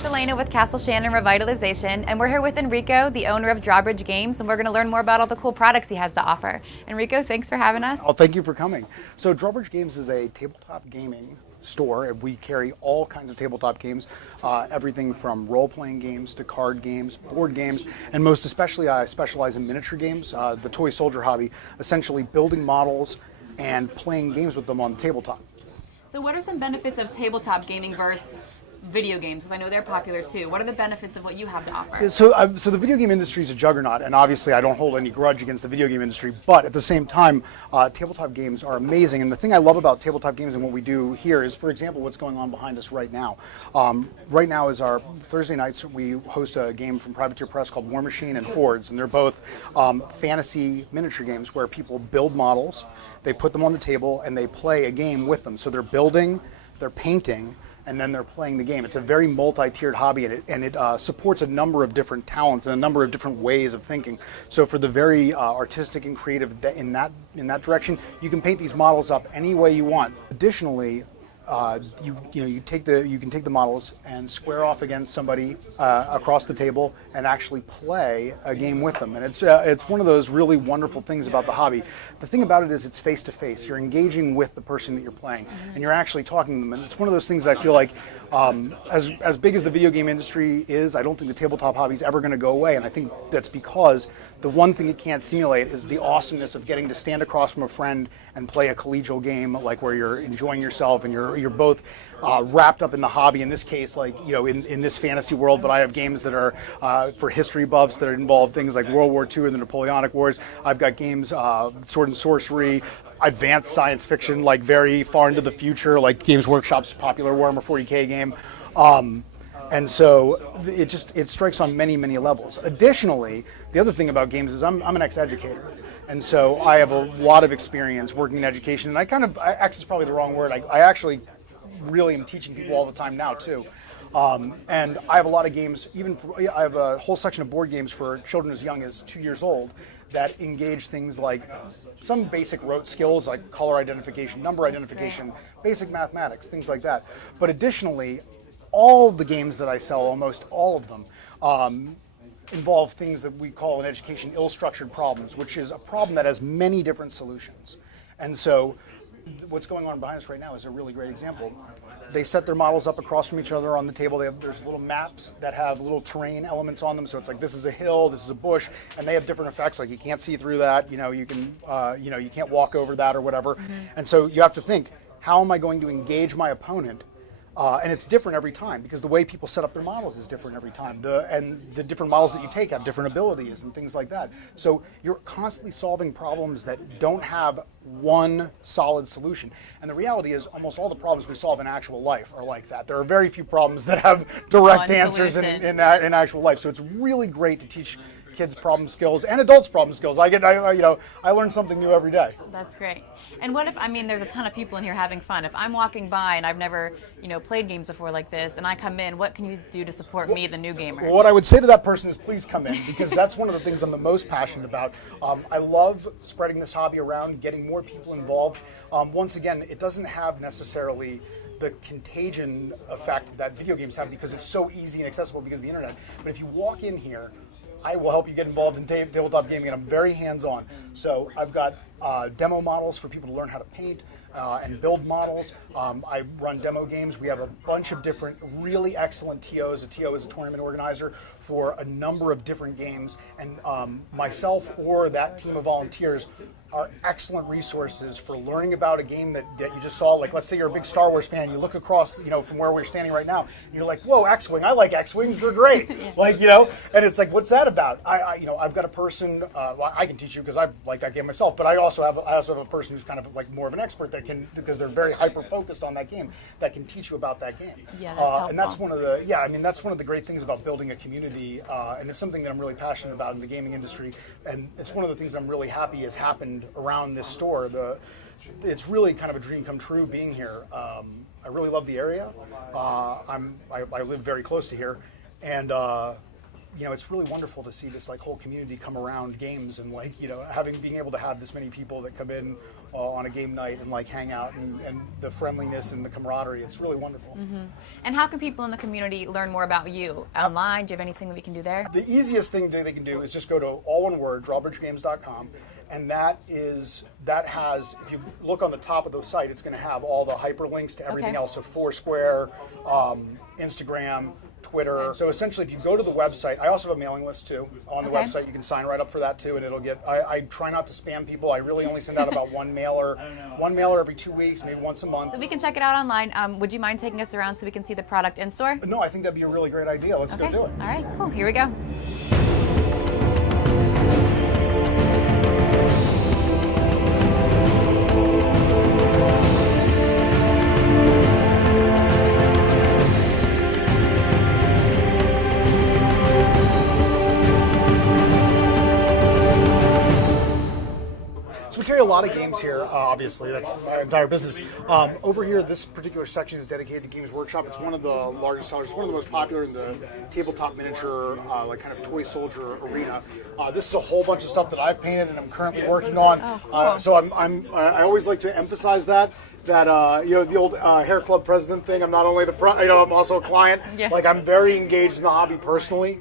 it's Elena with Castle Shannon Revitalization, and we're here with Enrico, the owner of Drawbridge Games, and we're going to learn more about all the cool products he has to offer. Enrico, thanks for having us. Oh, thank you for coming. So Drawbridge Games is a tabletop gaming store. We carry all kinds of tabletop games, everything from role-playing games to card games, board games, and most especially I specialize in miniature games, the toy soldier hobby, essentially building models and playing games with them on the tabletop. So what are some benefits of tabletop gaming versus video games? Because I know they're popular too. What are the benefits of what you have to offer? So the video game industry is a juggernaut, and obviously I don't hold any grudge against the video game industry, but at the same time, tabletop games are amazing. And the thing I love about tabletop games and what we do here is, for example, what's going on behind us right now. Right now is our Thursday nights. We host a game from Privateer Press called War Machine and Hordes, and they're both fantasy miniature games where people build models, they put them on the table, and they play a game with them. So they're building, they're painting, and then they're playing the game. It's a very multi-tiered hobby, and it supports a number of different talents and a number of different ways of thinking. So for the very artistic and creative in that direction, you can paint these models up any way you want. Additionally, you can take the models and square off against somebody across the table and actually play a game with them, and it's one of those really wonderful things about the hobby. The thing about it is it's face to face. You're engaging with the person that you're playing, and you're actually talking to them. And it's one of those things that I feel like, as big as the video game industry is, I don't think the tabletop hobby is ever going to go away. And I think that's because the one thing it can't simulate is the awesomeness of getting to stand across from a friend and play a collegial game, like where you're enjoying yourself and you're both wrapped up in the hobby. In this case, like in this fantasy world, but I have games that are for history buffs that involve things like World War II and the Napoleonic Wars. I've got games, sword and sorcery, advanced science fiction, like very far into the future, like Games Workshop's popular Warhammer 40K game. And so it strikes on many, many levels. Additionally, the other thing about games is I'm an ex-educator. And so I have a lot of experience working in education. And ex is probably the wrong word. I actually really am teaching people all the time now too. And I have a lot of games, I have a whole section of board games for children as young as 2 years old that engage things like some basic rote skills like color identification, number identification, basic mathematics, things like that. But additionally, all the games that I sell, almost all of them, involve things that we call in education ill-structured problems, which is a problem that has many different solutions. And so what's going on behind us right now is a really great example. They set their models up across from each other on the table. There's little maps that have little terrain elements on them. So it's like, this is a hill, this is a bush, and they have different effects. Like you can't see through that, you can't walk over that or whatever. Mm-hmm. And so you have to think, how am I going to engage my opponent? And it's different every time because the way people set up their models is different every time. And the different models that you take have different abilities and things like that. So you're constantly solving problems that don't have one solid solution. And the reality is almost all the problems we solve in actual life are like that. There are very few problems that have direct answers in actual life. So it's really great to teach kids problem skills and adults problem skills. I learn something new every day. That's great. And what if, there's a ton of people in here having fun. If I'm walking by and I've never, played games before like this, and I come in, what can you do to support me, the new gamer? Well, what I would say to that person is please come in, because that's one of the things I'm the most passionate about. I love spreading this hobby around, getting more people involved. Once again, it doesn't have necessarily the contagion effect that video games have because it's so easy and accessible because of the internet. But if you walk in here, I will help you get involved in tabletop gaming, and I'm very hands-on. So I've got demo models for people to learn how to paint and build models. I run demo games. We have a bunch of different really excellent TOs. A TO is a tournament organizer for a number of different games, and myself or that team of volunteers are excellent resources for learning about a game that you just saw. Like, let's say you're a big Star Wars fan, you look across, from where we're standing right now, and you're like, whoa, X-Wing, I like X-Wings, they're great. And it's like, what's that about? I've got a person, I can teach you because I like that game myself, but I also have a person who's kind of like more of an expert that can, because they're very hyper-focused on that game, that can teach you about that game. Yeah, that's and that's one of the great things about building a community, and it's something that I'm really passionate about in the gaming industry, and it's one of the things I'm really happy has happened around this store. It's really kind of a dream come true being here. I really love the area. I live very close to here, and it's really wonderful to see this whole community come around games and being able to have this many people that come in on a game night and like hang out and the friendliness and the camaraderie. It's really wonderful. And how can people in the community learn more about you? Online, do you have anything that we can do there? The easiest thing they can do is just go to all one word, drawbridgegames.com, and that has, if you look on the top of the site, it's going to have all the hyperlinks to everything else. So Foursquare, Instagram, Twitter. So essentially, if you go to the website, I also have a mailing list too. On the website, you can sign right up for that too, and it'll get. I try not to spam people. I really only send out about one mailer every 2 weeks, maybe once a month. So we can check it out online. Would you mind taking us around so we can see the product in store? No, I think that'd be a really great idea. Let's go do it. All right, cool. Here we go. We carry a lot of games here, obviously. That's our entire business. Over here, this particular section is dedicated to Games Workshop. It's one of the largest sellers. It's one of the most popular in the tabletop miniature, like kind of toy soldier arena. This is a whole bunch of stuff that I've painted and I'm currently working on. Oh, cool. So I always like to emphasize that the old hair club president thing. I'm not only the front, I'm also a client. Yeah. Like I'm very engaged in the hobby personally.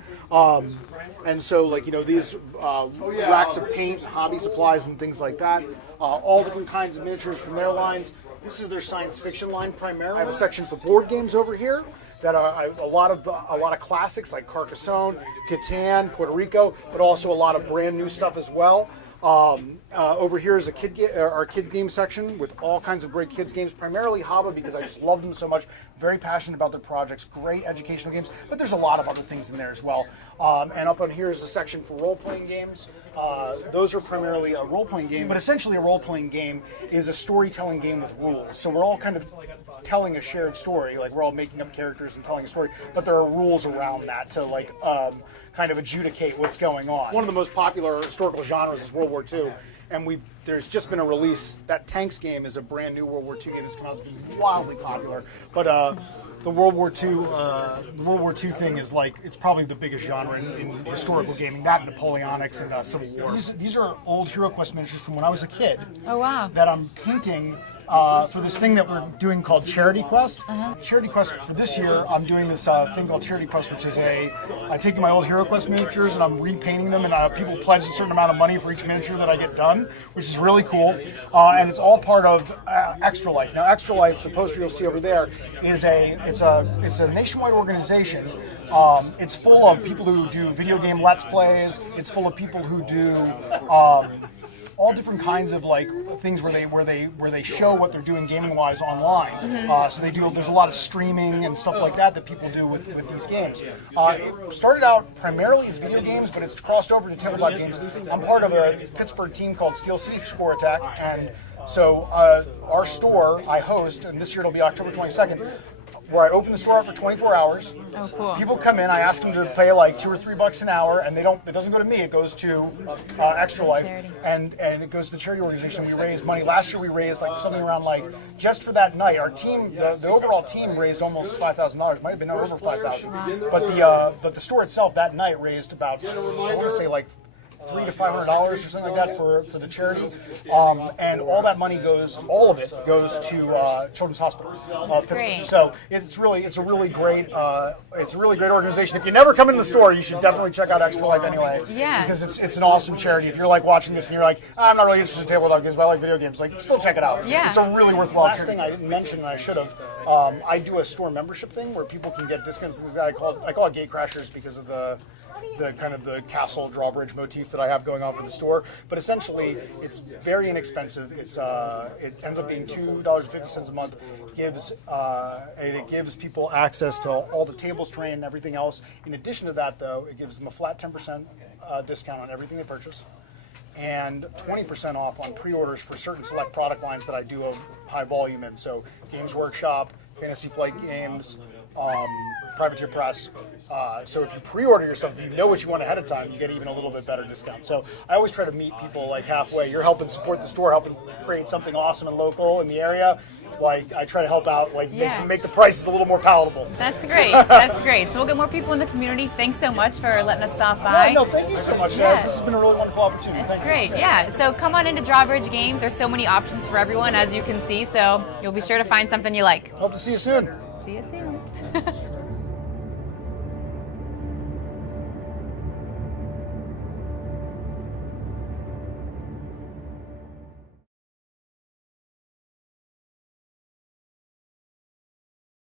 And so, like, these racks of paint, hobby supplies, and things like that, all different kinds of miniatures from their lines. This is their science fiction line primarily. I have a section for board games over here that are a lot of classics like Carcassonne, Catan, Puerto Rico, but also a lot of brand new stuff as well. Over here is our kids game section with all kinds of great kids games, primarily Haba because I just love them so much. Very passionate about their projects, great educational games, but there's a lot of other things in there as well. And up on here is a section for role-playing games. Those are primarily a role-playing game, but essentially a role-playing game is a storytelling game with rules. So we're all kind of telling a shared story, like we're all making up characters and telling a story, but there are rules around that to like kind of adjudicate what's going on. One of the most popular historical genres is World War II, and there's just been a release. That Tanks game is a brand new World War II game that's come out. It's been wildly popular, but the World War II thing is like, it's probably the biggest genre in historical gaming, that and Napoleonics and Civil War. These are old HeroQuest miniatures from when I was a kid. Oh, wow. That I'm painting for this thing that we're doing called Charity Quest. Charity Quest for this year, I'm doing this thing called Charity Quest, which is I'm taking my old HeroQuest miniatures and I'm repainting them, and people pledge a certain amount of money for each miniature that I get done, which is really cool. And it's all part of Extra Life. Now, Extra Life, the poster you'll see over there, is it's a nationwide organization. It's full of people who do video game Let's Plays. It's full of people who do all different kinds of like things where they show what they're doing gaming wise online. So there's a lot of streaming and stuff like that people do with these games. It started out primarily as video games, but it's crossed over to tabletop games. I'm part of a Pittsburgh team called Steel City Score Attack, and so our store I host, and this year it'll be October 22nd. Where I open the store up for 24 hours. Oh, cool. People come in, I ask them to pay like $2 or $3 an hour, and it doesn't go to me, it goes to Extra Life, and it goes to the charity organization. We raise money. Last year we raised like something around like, just for that night, our team, the overall team raised almost $5,000, might have been over $5,000. But the store itself that night raised about, I want to say like $300 to $500 or something like that for the charity, and all that money all of it goes to Children's Hospital of Pittsburgh. Great. So it's a really great organization. If you never come into the store, you should definitely check out Extra Life anyway. Yeah. Because it's an awesome charity. If you're like watching this and you're like, I'm not really interested in tabletop games, but I like video games, like still check it out. Yeah. It's a really worthwhile. Last thing I didn't mention, and I should have, I do a store membership thing where people can get discounts. I call it Gate Crashers because of the kind of the castle drawbridge motif that I have going on for the store, but essentially it's very inexpensive. It ends up being $2.50 a month. It gives people access to all the tables, terrain, and everything else. In addition to that, though, it gives them a flat 10% discount on everything they purchase, and 20% off on pre-orders for certain select product lines that I do a high volume in. So Games Workshop, Fantasy Flight Games, Privateer Press. So if you pre-order your stuff, if you know what you want ahead of time, you get even a little bit better discount. So I always try to meet people like halfway. You're helping support the store, helping create something awesome and local in the area. like I try to help out, like Yeah. make the prices a little more palatable. That's great. That's great. So we'll get more people in the community. Thanks so much for letting us stop by. No, thank you so much, Yeah. guys. This has been a really wonderful opportunity. That's Thank you. great. Yeah. So come on into Drawbridge Games. There's so many options for everyone, as you can see. So you'll be sure to find something you like. Hope to see you soon. See you soon.